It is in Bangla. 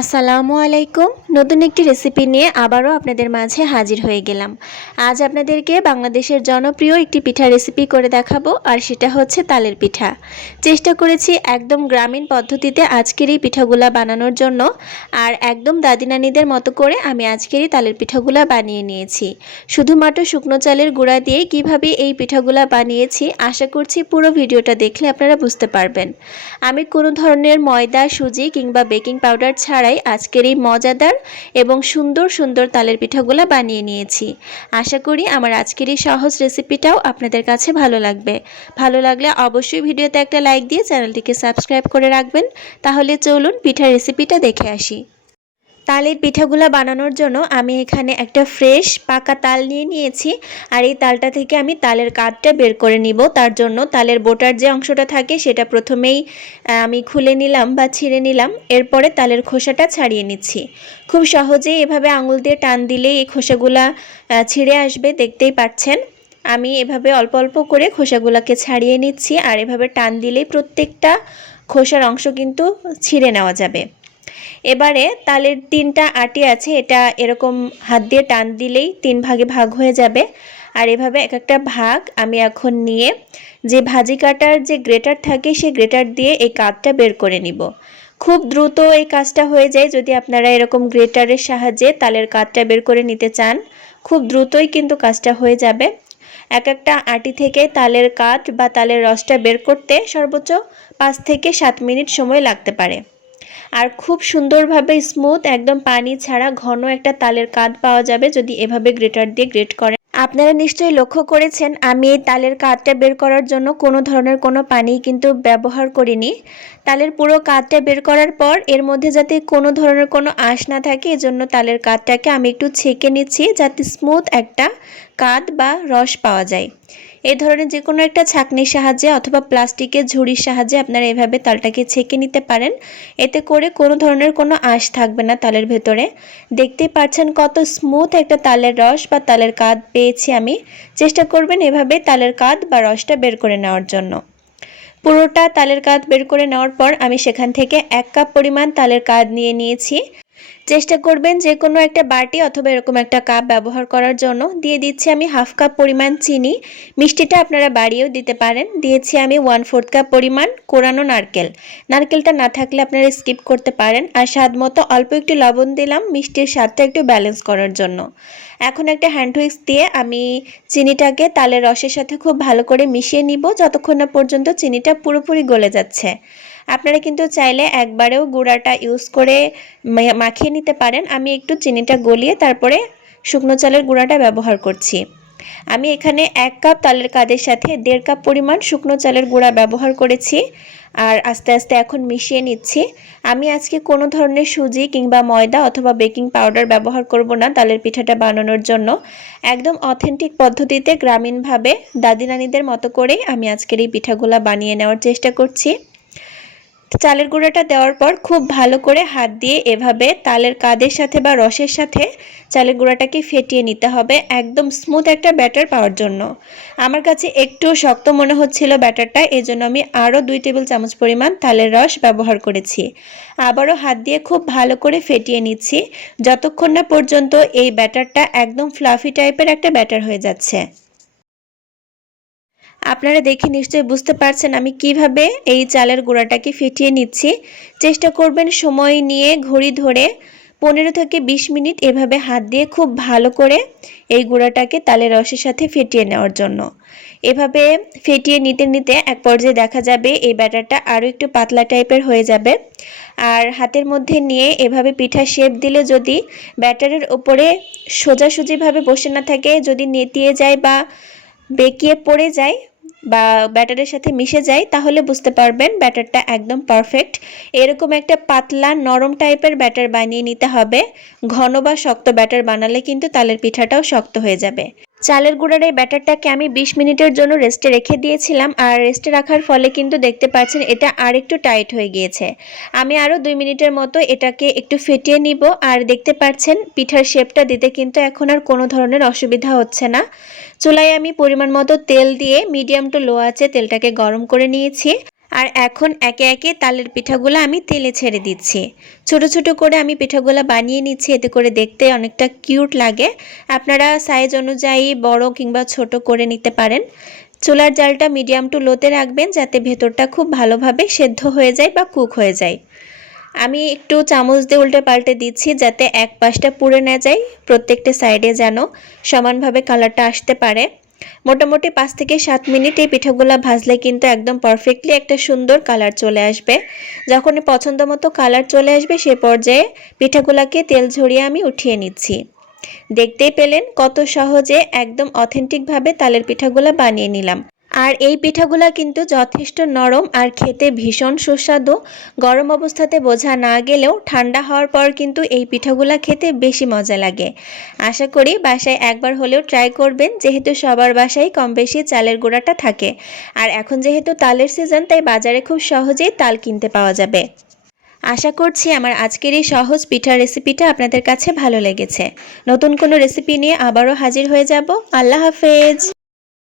আসসালামু আলাইকুম। নতুন একটি রেসিপি নিয়ে আবারও আপনাদের মাঝে হাজির হয়ে গেলাম। আজ আপনাদেরকে বাংলাদেশের জনপ্রিয় একটি পিঠা রেসিপি করে দেখাবো, আর সেটা হচ্ছে তালের পিঠা। চেষ্টা করেছি একদম গ্রামীণ পদ্ধতিতে আজকের এই পিঠাগুলা বানানোর জন্য, আর একদম দাদি নানিদের মতো করে আমি আজকের এই তালের পিঠাগুলা বানিয়ে নিয়েছি। শুধুমাত্র শুকনো চালের গুঁড়া দিয়ে কীভাবে এই পিঠাগুলা বানিয়েছি, আশা করছি পুরো ভিডিওটা দেখলে আপনারা বুঝতে পারবেন। আমি কোনো ধরনের ময়দা, সুজি কিংবা বেকিং পাউডার ছাড়াই আজকের এই মজাদার এবং সুন্দর সুন্দর তালের পিঠাগুলো বানিয়ে নিয়েছি। আশা করি আমার আজকের এই সহজ রেসিপিটাও আপনাদের কাছে ভালো লাগবে। ভালো লাগলে অবশ্যই ভিডিওতে একটা লাইক দিয়ে চ্যানেলটিকে সাবস্ক্রাইব করে রাখবেন। তাহলে চলুন পিঠার রেসিপিটা দেখে আসি। তালের পিঠাগুলা বানানোর জন্য আমি এখানে একটা ফ্রেশ পাকা তাল নিয়ে নিয়েছি। আর এই তালটা থেকে আমি তালের কাঠটা বের করে নিব। তার জন্য তালের বোটার যে অংশটা থাকে সেটা প্রথমেই আমি খুলে নিলাম বা ছিঁড়ে নিলাম। এরপরে তালের খোসাটা ছাড়িয়ে নিচ্ছি। খুব সহজেই এভাবে আঙুল দিয়ে টান দিলেই এই খোসাগুলা ছিঁড়ে আসবে, দেখতেই পাচ্ছেন। আমি এভাবে অল্প অল্প করে খোসাগুলোকে ছাড়িয়ে নিচ্ছি। আর এভাবে টান দিলেই প্রত্যেকটা খোসার অংশ কিন্তু ছিঁড়ে নেওয়া যাবে। এবারে তালের তিনটা আটি আছে, এটা এরকম হাত দিয়ে টান দিলেই তিন ভাগে ভাগ হয়ে যাবে। আর এভাবে এক একটা ভাগ আমি এখন নিয়ে যে ভাজি কাটার যে গ্রেটার থাকে, সেই গ্রেটার দিয়ে এই কাঠটা বের করে নিব। খুব দ্রুত এই কাজটা হয়ে যায়, যদি আপনারা এরকম গ্রেটারের সাহায্যে তালের কাঠটা বের করে নিতে চান, খুব দ্রুতই কিন্তু কাজটা হয়ে যাবে। এক একটা আটি থেকে তালের কাঠ বা তালের রসটা বের করতে সর্বোচ্চ পাঁচ থেকে সাত মিনিট সময় লাগতে পারে। আর খুব সুন্দরভাবে স্মুথ একদম পানি ছাড়া ঘন একটা তালের কাঠ পাওয়া যাবে যদি এভাবে গ্রেটার দিয়ে গ্রেট করেন। আপনারা নিশ্চয়ই লক্ষ্য করেছেন, আমি এই তালের কাঠটা বের করার জন্য কোনো ধরনের কোনো পানি কিন্তু ব্যবহার করিনি। তালের পুরো কাঠটা বের করার পর এর মধ্যে যাতে কোনো ধরনের কোনো আঁশ না থাকে, এজন্য তালের কাঠটাকে আমি একটু ছেঁকে নিচ্ছি যাতে স্মুথ একটা কাঠ বা রস পাওয়া যায়। এ ধরনের যে কোনো একটা ছাঁকনির সাহায্যে অথবা প্লাস্টিকের ঝুড়ির সাহায্যে আপনারা এভাবে তালটাকে ছেঁকে নিতে পারেন। এতে করে কোনো ধরনের কোনো আঁশ থাকবে না তালের ভেতরে। দেখতেই পাচ্ছেন কত স্মুথ একটা তালের রস বা তালের কাঠ পেয়েছি আমি। চেষ্টা করবেন এভাবে তালের কাঠ বা রসটা বের করে নেওয়ার জন্য। পুরোটা তালের কাঠ বের করে নেওয়ার পর আমি সেখান থেকে এক কাপ পরিমাণ তালের কাঠ নিয়ে নিয়েছি। চেষ্টা করবেন যে কোনো একটা বাটি অথবা এরকম একটা কাপ ব্যবহার করার জন্য। দিয়ে দিচ্ছি আমি হাফ কাপ পরিমাণ চিনি। মিষ্টিটা আপনারা বাড়িয়েও দিতে পারেন। দিয়েছি আমি ওয়ান ফোর্থ কাপ পরিমাণ কোরানো নারকেল। নারকেলটা না থাকলে আপনারা স্কিপ করতে পারেন। আর স্বাদ মতো অল্প একটু লবণ দিলাম মিষ্টির স্বাদটা একটু ব্যালেন্স করার জন্য। এখন একটা হ্যান্ড হুইক্স দিয়ে আমি চিনিটাকে তালের রসের সাথে খুব ভালো করে মিশিয়ে নিব। যতক্ষণ না পর্যন্ত চিনিটা পুরোপুরি গলে যাচ্ছে। আপনারা কিন্তু চাইলে একবারেও গুঁড়াটা ইউজ করে মাখিয়ে নিতে পারেন। আমি একটু চিনিটা গলিয়ে তারপরে শুকনো চালের গুঁড়াটা ব্যবহার করছি। আমি এখানে এক কাপ তালের কাদের সাথে দেড় কাপ পরিমাণ শুকনো চালের গুঁড়া ব্যবহার করেছি আর আস্তে আস্তে এখন মিশিয়ে নিচ্ছি। আমি আজকে কোনো ধরনের সুজি কিংবা ময়দা অথবা বেকিং পাউডার ব্যবহার করব না তালের পিঠাটা বানানোর জন্য। একদম অথেন্টিক পদ্ধতিতে গ্রামীণভাবে দাদি নানিদের মতো করেই আমি আজকের এই পিঠাগুলা বানিয়ে নেওয়ার চেষ্টা করছি। চালের গুঁড়োটা দেওয়ার পর খুব ভালো করে হাত দিয়ে এভাবে তালের কাদের সাথে বা রসের সাথে চালের গুঁড়াটাকে ফেটিয়ে নিতে হবে একদম স্মুথ একটা ব্যাটার পাওয়ার জন্য। আমার কাছে একটু শক্ত মনে হচ্ছিল ব্যাটারটা, এজন্য আমি আরও দুই টেবিল চামচ পরিমাণ তালের রস ব্যবহার করেছি। আবারও হাত দিয়ে খুব ভালো করে ফেটিয়ে নিচ্ছি। যতক্ষণ না পর্যন্ত এই ব্যাটারটা একদম ফ্লাফি টাইপের একটা ব্যাটার হয়ে যাচ্ছে। আপনারা দেখে নিশ্চয়ই বুঝতে পারছেন আমি কীভাবে এই চালের গুঁড়াটাকে ফেটিয়ে নিচ্ছি। চেষ্টা করবেন সময় নিয়ে ঘড়ি ধরে পনেরো থেকে বিশ মিনিট এভাবে হাত দিয়ে খুব ভালো করে এই গুঁড়াটাকে তালের রসের সাথে ফেটিয়ে নেওয়ার জন্য। এভাবে ফেটিয়ে নিতে নিতে এক পর্যায়ে দেখা যাবে এই ব্যাটারটা আরও একটু পাতলা টাইপের হয়ে যাবে। আর হাতের মধ্যে নিয়ে এভাবে পিঠা শেপ দিলে যদি ব্যাটারের ওপরে সোজাসুজিভাবে বসে না থাকে, যদি নেতিয়ে যায় বা বেঁকিয়ে পড়ে যায় বা ব্যাটারের সাথে মিশে যায়, তাহলে বুঝতে পারবেন ব্যাটারটা একদম পারফেক্ট এরকম একটা পাতলা, নরম টাইপের ব্যাটার বানিয়ে নিতে হবে। ঘন বা শক্ত ব্যাটার বানালে কিন্তু তালের পিঠাটাও শক্ত হয়ে যাবে। চালের গুঁড়ার এই ব্যাটারটাকে আমি বিশ মিনিটের জন্য রেস্টে রেখে দিয়েছিলাম আর রেস্টে রাখার ফলে কিন্তু দেখতে পাচ্ছেন এটা আর একটু টাইট হয়ে গিয়েছে। আমি আরও দুই মিনিটের মতো এটাকে একটু ফেটিয়ে নিব আর দেখতে পাচ্ছেন পিঠার শেপটা দিতে কিন্তু এখন আর কোনো ধরনের অসুবিধা হচ্ছে না। চুলায় আমি পরিমাণ মতো তেল দিয়ে মিডিয়াম টু লো আছে তেলটাকে গরম করে নিয়েছি। আর এখন একে একে তালের পিঠাগুলো আমি তেলে ছেড়ে দিচ্ছি। ছোট ছোট করে আমি পিঠাগুলো বানিয়ে নিচ্ছি, এতে করে দেখতে অনেকটা কিউট লাগে। আপনারা সাইজ অনুযায়ী বড় কিংবা ছোট করে নিতে পারেন। চুলার জালটা মিডিয়াম টু লোতে রাখবেন যাতে ভেতরটা খুব ভালোভাবে সেদ্ধ হয়ে যায় বা কুক হয়ে যায়। আমি একটু চামচ দিয়ে উল্টে পাল্টে দিচ্ছি যাতে এক পাশটা পুড়ে না যায়, প্রত্যেকটা সাইডে যেন সমানভাবে কালারটা আসতে পারে। মোটামুটি পাঁচ থেকে সাত মিনিট এই পিঠাগুলো ভাজলে কিন্তু একদম পারফেক্টলি একটা সুন্দর কালার চলে আসবে। যখনই পছন্দ মতো কালার চলে আসবে, সে পর্যায়ে পিঠাগুলাকে তেল ঝরিয়ে আমি উঠিয়ে নিচ্ছি। দেখতেই পেলেন কত সহজে, একদম অথেন্টিকভাবে তালের পিঠাগুলো বানিয়ে নিলাম। আর এই পিঠাগুলা কিন্তু যথেষ্ট নরম আর খেতে ভীষণ সুস্বাদু। গরম অবস্থাতে বোঝা না গেলেও ঠান্ডা হওয়ার পর কিন্তু এই পিঠাগুলা খেতে বেশি মজা লাগে। আশা করি বাসায় একবার হলেও ট্রাই করবেন, যেহেতু সবার বাসায় কম বেশি চালের গুঁড়াটা থাকে। আর এখন যেহেতু তালের সিজন তাই বাজারে খুব সহজেই তাল কিনতে পাওয়া যাবে। আশা করছি আমার আজকের এই সহজ পিঠার রেসিপিটা আপনাদের কাছে ভালো লেগেছে। নতুন কোনো রেসিপি নিয়ে আবারও হাজির হয়ে যাব। আল্লাহ হাফেজ!